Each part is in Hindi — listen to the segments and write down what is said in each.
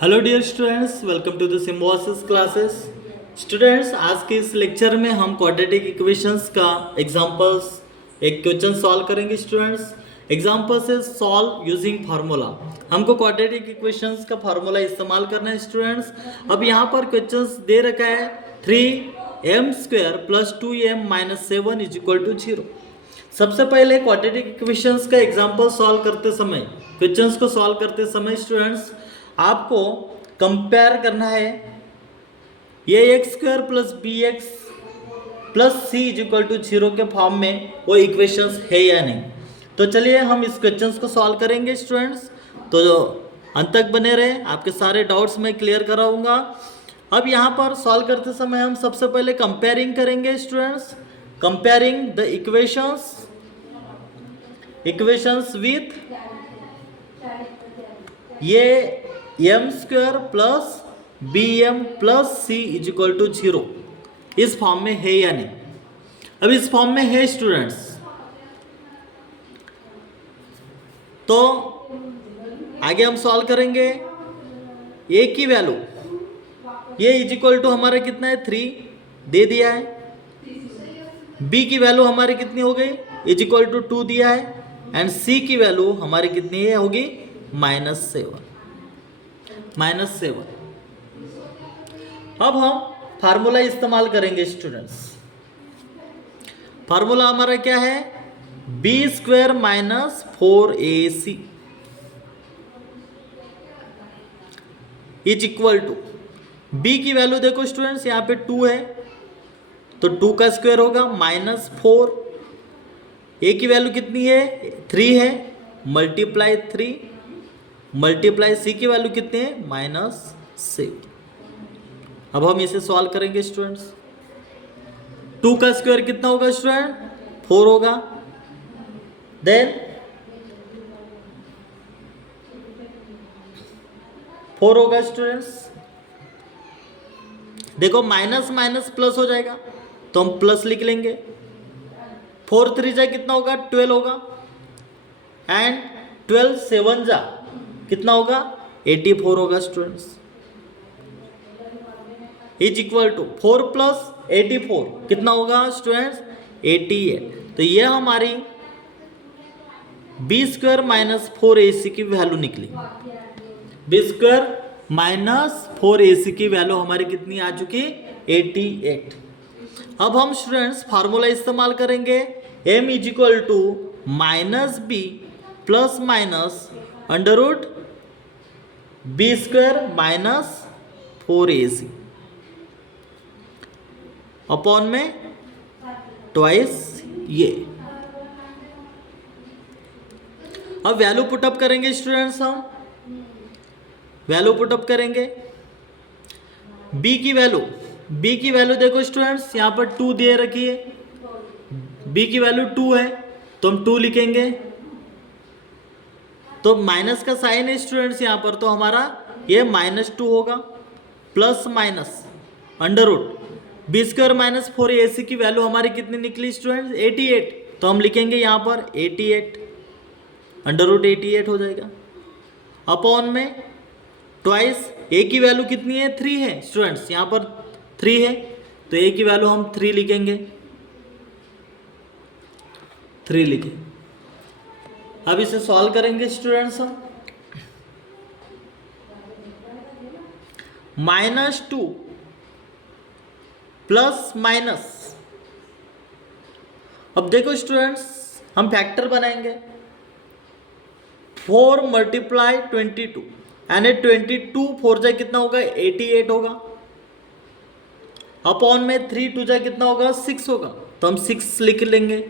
Hello dear students, welcome to the Symbiosis classes. Students, आज के इस लेक्चर में हम क्वाड्रेटिक इक्वेशंस का एग्जांपल्स एक क्वेश्चन सॉल्व करेंगे। स्टूडेंट्स, एग्जांपल से सॉल्व यूजिंग फार्मूला। हमको क्वाड्रेटिक इक्वेशंस का फार्मूला इस्तेमाल करना है। स्टूडेंट्स, अब यहाँ पर क्वेश्चंस दे रखा है 3m² + 2m - 7 = 0। सबसे पहले क्वाड्रेटिक इक्वेशंस का एग्जांपल सॉल्व करते समय, क्वेश्चंस को सॉल्व करते समय स्टूडेंट्स आपको कंपेयर करना है ये x² + bx + c = 0 के फॉर्म में वो इक्वेशंस है या नहीं। तो चलिए हम इस क्वेश्चंस को सॉल्व करेंगे स्टूडेंट्स। तो अंत तक बने रहे, आपके सारे डाउट्स मैं क्लियर कराऊंगा। अब यहाँ पर सॉल्व करते समय हम सबसे पहले कंपेयरिंग करेंगे students. Comparing the equations with ये m² + bm + c = 0 इस फॉर्म में है या नहीं। अब इस फॉर्म में है स्टूडेंट्स, तो आगे हम सॉल्व करेंगे। a की वैल्यू ये इक्वल टू हमारा कितना है 3 दे दिया है। b की वैल्यू हमारी कितनी हो गई इक्वल टू 2 दिया है। एंड c की वैल्यू हमारी कितनी है होगी -7। अब हम फार्मूला इस्तेमाल करेंगे स्टूडेंट्स। फार्मूला हमारा क्या है b² - 4ac is equal to b की वैल्यू देखो स्टूडेंट्स, यहाँ पे 2 है तो 2 का स्क्वायर होगा -4। a की वैल्यू कितनी है 3 है, मल्टीप्लाई 3 मल्टीप्लाई c की वैल्यू कितनी है -7। अब हम इसे सॉल्व करेंगे स्टूडेंट्स। 2 का स्क्वायर कितना होगा स्टूडेंट 4 होगा। देन 4 होगा स्टूडेंट्स। देखो माइनस माइनस प्लस हो जाएगा तो हम प्लस लिख लेंगे। 4 3 जा कितना होगा 12 होगा। एंड 12 7 जा कितना होगा 84 होगा स्टूडेंट्स। इज इक्वल टू 4 + 84 कितना होगा स्टूडेंट्स 88। तो ये हमारी b² - 4ac की वैल्यू निकली। b² - 4ac की वैल्यू हमारी कितनी आ चुकी 88। अब हम स्टूडेंट्स फार्मूला इस्तेमाल करेंगे m = -b ± b² - 4ac upon में ट्वाइस ये। अब वैल्यू पुटअप करेंगे स्टूडेंट्स, हम वैल्यू पुटअप करेंगे। b की वैल्यू देखो स्टूडेंट्स, यहाँ पर 2 दे रखी है, b की वैल्यू 2 है तो हम 2 लिखेंगे। तो माइनस का साइन है स्टूडेंट्स यहाँ पर, तो हमारा ये -2 होगा प्लस माइनस √ b² - 4ac की वैल्यू हमारी कितनी निकली स्टूडेंट्स 88। तो हम लिखेंगे यहाँ पर 88 √88 हो जाएगा अपॉन में ट्वाइस a की वैल्यू कितनी है 3 है स्टूडेंट्स, यहाँ पर 3 है तो a की वैल्यू हम 3 लिखेंगे। 3 लिखे। अब इसे सॉल्व करेंगे स्टूडेंट्स हम। -2 प्लस माइनस, अब देखो स्टूडेंट्स हम फैक्टर बनाएंगे। 4 × 22 यानी 22 4 जा कितना होगा 88 होगा अपॉन में 3 2 जा कितना होगा 6 होगा तो हम 6 लिख लेंगे।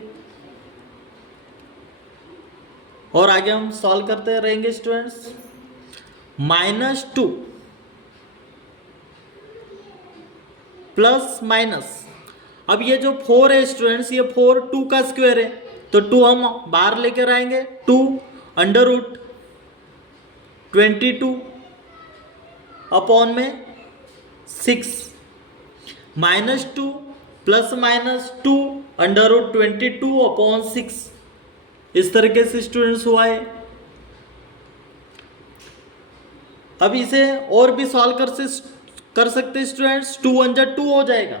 और आगे हम सॉल्व करते रहेंगे स्टूडेंट्स। -2 प्लस माइनस, अब ये जो 4 है स्टूडेंट्स, ये 4 2 का स्क्वायर है तो 2 हम बाहर लेकर आएंगे। 2 √22 अपॉन में 6 -2 प्लस माइनस 2 √22 अपॉन 6 इस तरीके से स्टूडेंट्स हुआ है। अब इसे और भी सॉल्व कर सकते स्टूडेंट्स, 2 1 जा 2 हो जाएगा।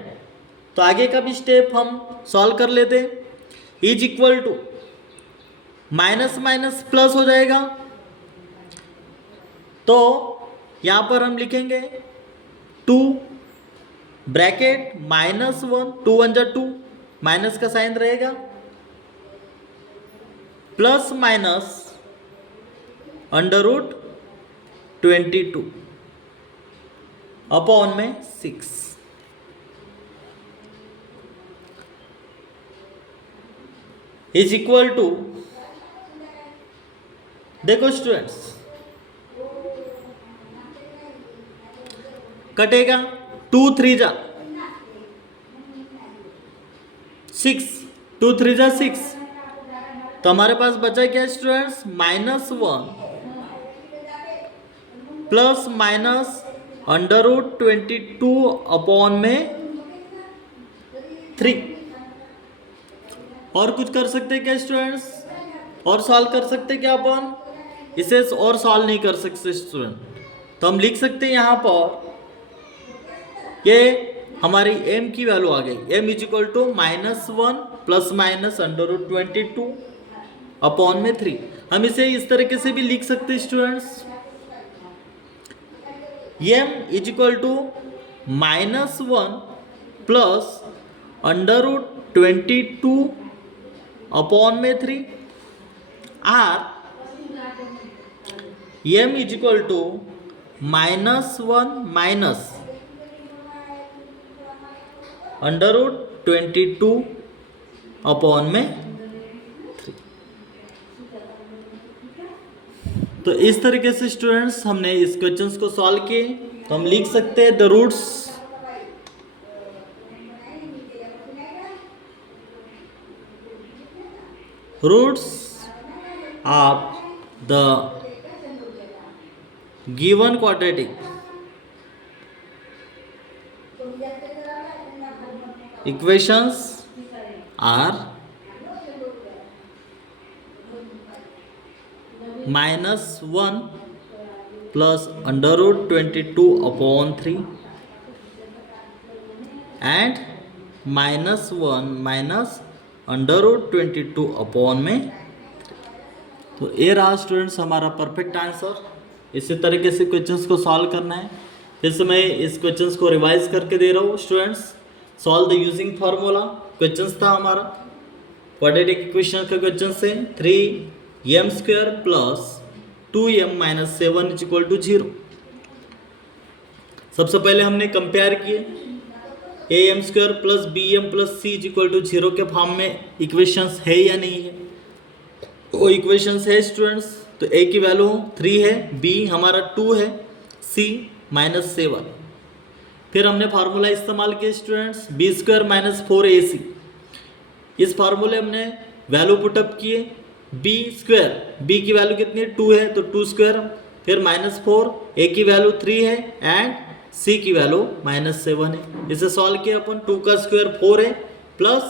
तो आगे का भी स्टेप हम सॉल्व कर लेते हैं। Is equal to minus minus plus हो जाएगा, तो यहां पर हम लिखेंगे 2 ब्रैकेट -1, 2 1 जा 2, माइनस का साइन रहेगा, प्लस माइनस √22 अपॉन में 6 इज इक्वल टू, देखो स्टूडेंट्स कटेगा 2 3 जा 6, 2 3 जा 6, तो हमारे पास बचा क्या स्टूडेंट्स, -1 प्लस माइनस √22 अपॉन में 3। और कुछ कर सकते क्या स्टूडेंट्स, और सॉल्व कर सकते क्या अपन, इसे और सॉल्व नहीं कर सकते स्टूडेंट, तो हम लिख सकते हैं यहाँ पर ये हमारी m की वैल्यू आ गई, m is equal to -1 plus minus √22 upon में 3। हम इसे इस तरीके से भी लिख सकते हैं students, m is equal to -1 plus √22 upon में 3, or m is equal to -1 minus √22 upon में 3। तो इस तरीके से स्टूडेंट्स हमने इस क्वेश्चंस को सॉल्व किए। तो हम लिख सकते हैं the roots of the given quadratic equations are -1 plus √22 upon 3 and -1 minus √22 upon में। तो ये रहा स्टूडेंट्स हमारा परफेक्ट आंसर। इसी तरीके से क्वेश्चंस को सॉल्व करना है। जैसे मैं इस क्वेश्चंस को रिवाइज करके दे रहा हूँ students, solve the using formula questions था हमारा, क्वाड्रेटिक इक्वेशन का क्वेश्चन से 3m² plus 2m minus 7 is equal to 0। सबसे पहले हमने कंपेयर किए am² plus bm plus c is equal to 0 के फॉर्म में इक्वेशंस है या नहीं है। वो इक्वेशंस है स्टूडेंट्स, तो a की वैल्यू 3 है, b हमारा 2 है, c -7। फिर हमने फार्मूला इस्तेमाल किया स्टूडेंट्स b² माइनस 4ac। इस फार्मूले हमने वैल्यू पुटअप किए, b² b की वैल्यू कितनी है 2 है, तो 2², फिर -4, a की वैल्यू 3 है एंड c की वैल्यू -7 है। इसे सॉल्व किया अपन, 2 का स्क्वायर 4 है, प्लस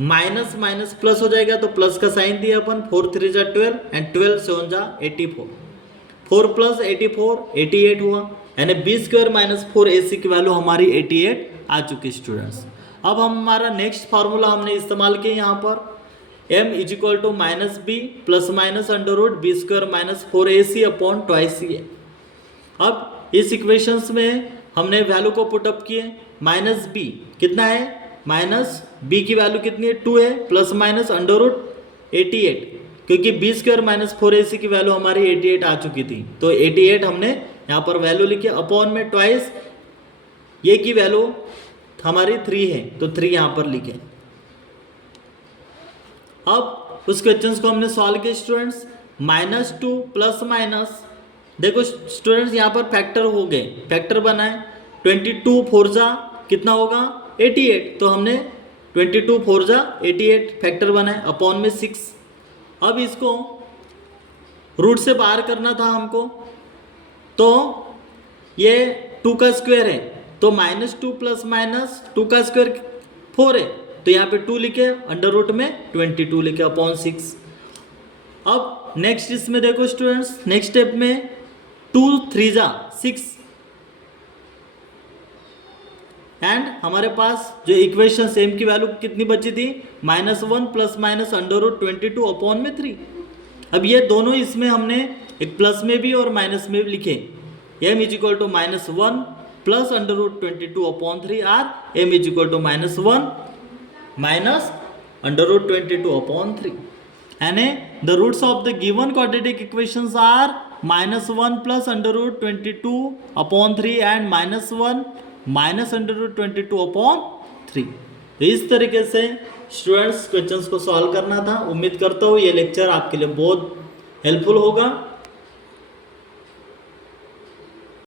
माइनस माइनस प्लस हो जाएगा तो प्लस का साइन दिया अपन, 4 3 जा 12 एंड 12 7 जा 84, 4 प्लस 84 88 हुआ, यानी b² माइनस 4ac की वैल्यू हमारी 88 आ चुकी स्टूडेंट्स। अब हम हमारा नेक्स्ट फार्मूला हमने इस्तेमाल किया यहाँ पर, m is equal to -b plus minus √b² minus 4ac upon twice है। अब इस इक्वेशंस में हमने वैल्यू को पुटअप किए, -b कितना है, माइनस b की वैल्यू कितनी है 2 है, प्लस माइनस √88, क्योंकि b² माइनस 4ac की वैल्यू हमारी 88 आ चुकी थी, तो 88 हमने यहाँ पर वैल्यू लिखी, अपॉन में ट्वाइस ये की वैल्यू हमारी 3 है, तो 3 यहाँ पर लिखे। अब उस क्वेश्चन को हमने सॉल्व किया स्टूडेंट्स, -2 प्लस माइनस, देखो स्टूडेंट्स यहाँ पर फैक्टर हो गए, फैक्टर बनाए, 22 4 जा कितना होगा 88, तो हमने 22 4 जा 88 फैक्टर बनाए, अपॉन में 6। अब इसको रूट से बाहर करना था हमको, तो ये 2 का स्क्वायर है, तो -2 प्लस माइनस 2 का स्क्वायर 4 है, तो यहाँ पे 2 लिखे, अंडर रूट में 22 लिखे अपॉन 6। अब नेक्स्ट इसमें देखो स्टूडेंट्स, नेक्स्ट स्टेप में 2 3 जा 6 एंड हमारे पास जो इक्वेशन सेम की वैल्यू कितनी बची थी -1 प्लस माइनस √22 अपॉन में 3। अब ये दोनों इसमें हमने एक प्लस में भी और माइनस में भी लिखे, m is equal to -1 plus √22 upon 3 or m is equal to -1 minus √22 upon 3 यानी the roots of the given quadratic equations are -1 plus √22 upon 3 and -1 minus √22 upon 3। इस तरीके से स्टूडेंट्स क्वेश्चंस को सॉल्व करना था। उम्मीद करता हूँ ये लेक्चर आपके लिए बहुत हेल्पफुल होगा।